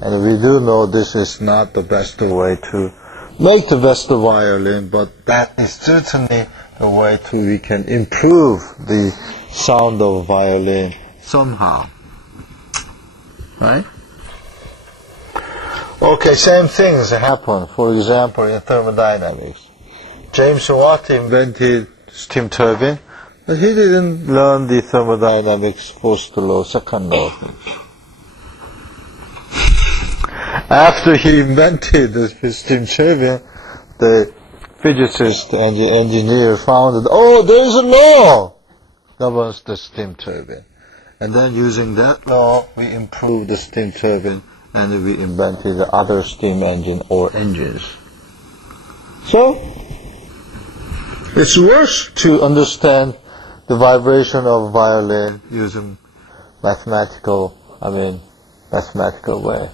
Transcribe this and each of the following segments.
And we do know this is not the best way to make the best violin, but that is certainly the way we can improve the sound of violin somehow. Right? Okay, same things happen. For example, in thermodynamics. James Watt invented steam turbine, but he didn't learn the thermodynamics first law, second law. After he invented the steam turbine, the physicist and the engineer found that, oh, there is a law that governs the steam turbine. And then using that law, we improved the steam turbine and we invented the other steam engine or engines. So, it's worth to understand the vibration of violin using mathematical way.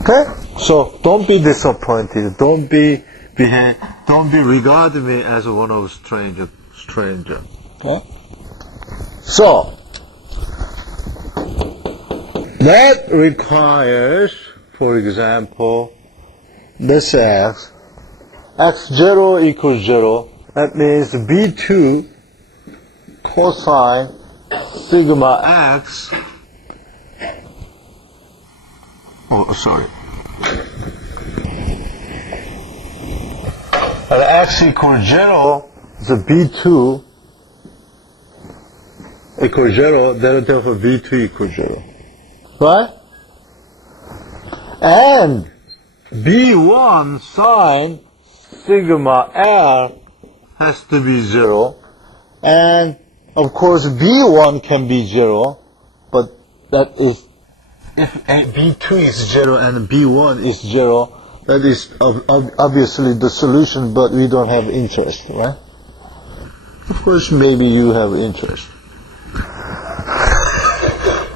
Okay? So, don't be disappointed. Don't be regarding me as one of stranger. Okay? So, that requires, for example, this x0 equals 0. That means B2 cosine sigma x. And x equals 0, the B2 equals 0, then therefore B2 equals 0. Right? And B1 sine sigma L has to be 0. And of course B1 can be 0, but that is, if B2 is 0 and B1 is 0, that is obviously the solution, but we don't have interest, right? Of course, maybe you have interest.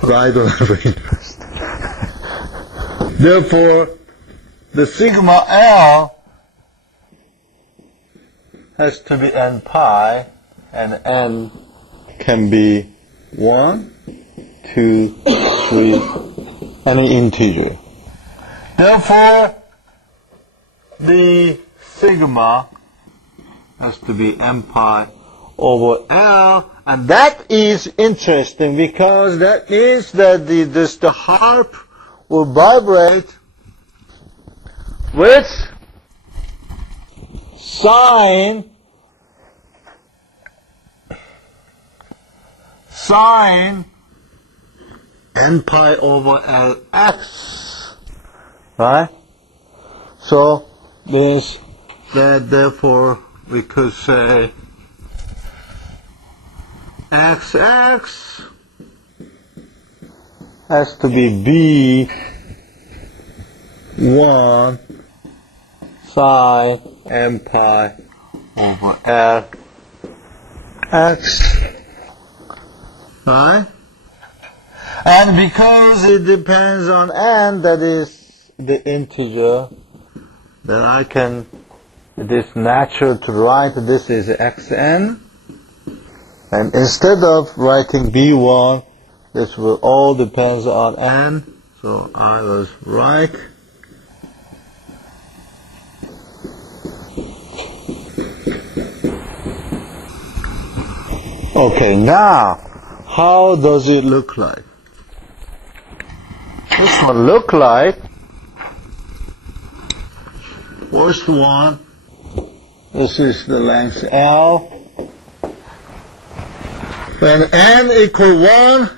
But I don't have interest. Therefore, the sigma L has to be n pi, and n can be 1, 2, 3, any integer. Therefore, the sigma has to be n pi over L, and that is interesting because that means that the harp will vibrate with sine n pi over Lx, right? So means that therefore we could say Xx has to be B1 sine n pi over Lx, right? And because it depends on n, that is the integer, then it is natural to write this is xn. And instead of writing B1, this will all depends on n. So I was right. Okay, now, how does it look like? This one look like, first one, this is the length L. When n equal 1,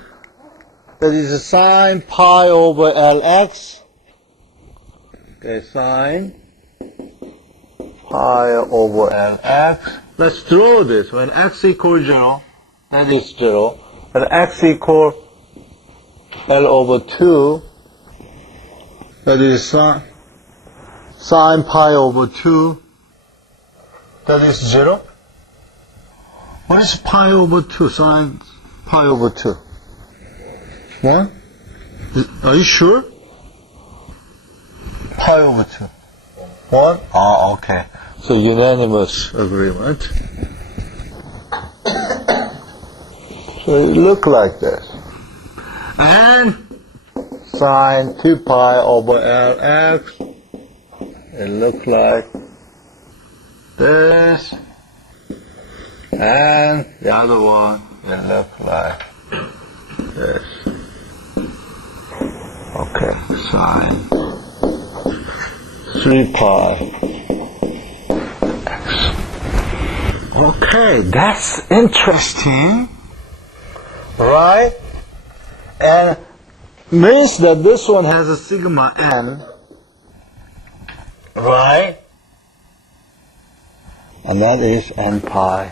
that is a sine pi over Lx. Okay, sine pi over Lx. Let's draw this. When x equals 0, that is 0. When x equals L over 2, that is sine pi over 2, that is 0. What is pi over 2? Sine pi over 2. 1? Are you sure? Pi over 2. 1? Ah, okay. So unanimous agreement. So it look like this. And sine 2 pi over Lx. It looks like this. And the other one, it looks like this. Okay, sine 3 pi x. Okay, that's interesting, right? And means that this one has a sigma n, right? And that is n pi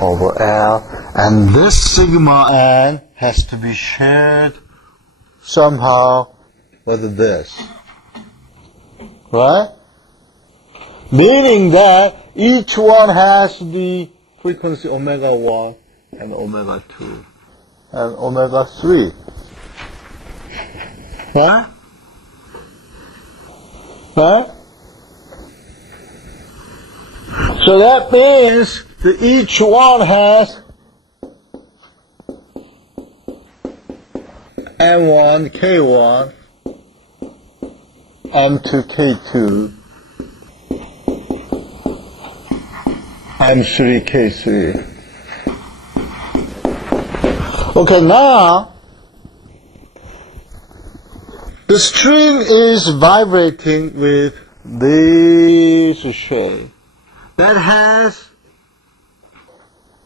over L. And this sigma n has to be shared somehow with this, right? Meaning that each one has the frequency omega 1 and omega 2 and omega 3. Right? Right? So that means that each one has M1, K1, M2, K2, M3, K3. Okay, now the string is vibrating with this shape that has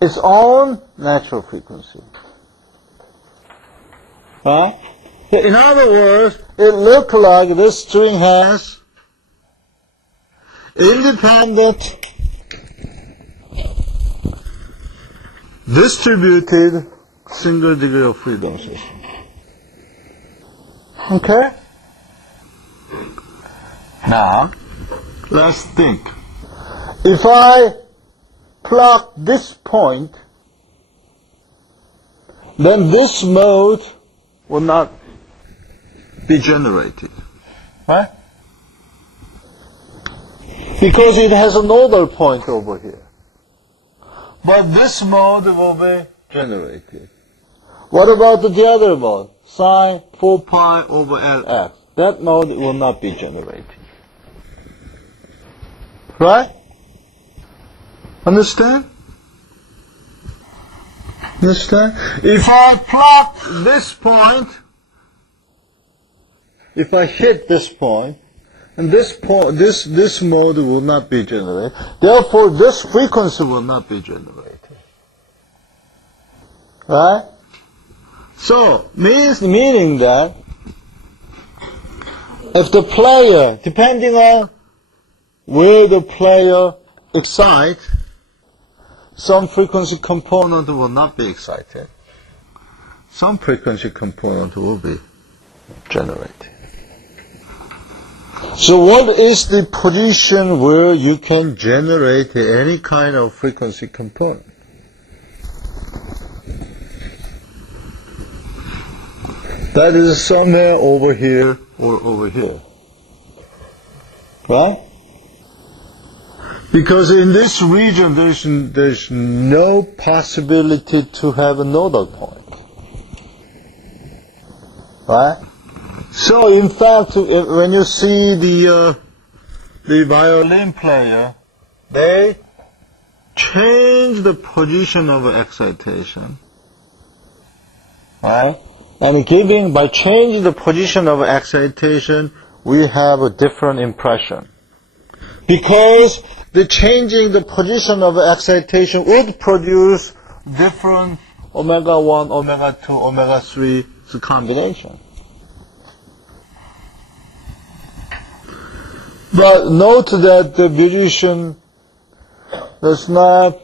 its own natural frequency. Huh? In other words, it looks like this string has independent distributed single degree of freedom system. Okay? Now, let's think. If I plug this point, then this mode will not be generated. Right? Because it has a nodal point over here. But this mode will be generated. What about the other mode? Sine 4 pi over Lx. That mode will not be generated. Right? Understand? Understand? If I plug this point, if I hit this point, and this mode will not be generated. Therefore, this frequency will not be generated. Right? So, meaning that if the player, depending on where the player excites, some frequency component will not be excited. Some frequency component will be generated. So what is the position where you can generate any kind of frequency component? That is somewhere over here or over here. Right? Because in this region there's no possibility to have a nodal point. Right? So in fact, when you see the violin player, they change the position of excitation. Right? And by changing the position of excitation, we have a different impression. Because the changing the position of excitation would produce different omega 1, omega 2, omega 3 combination. But note that the musician does not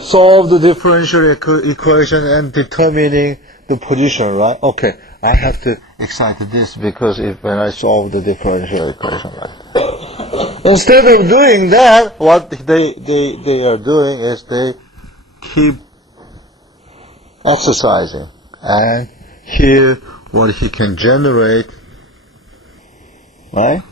solve the differential equation and determining the position, right? Okay, I have to excite this because when I solve the differential equation, right? Instead of doing that, what they are doing is they keep exercising. And here, what he can generate, right?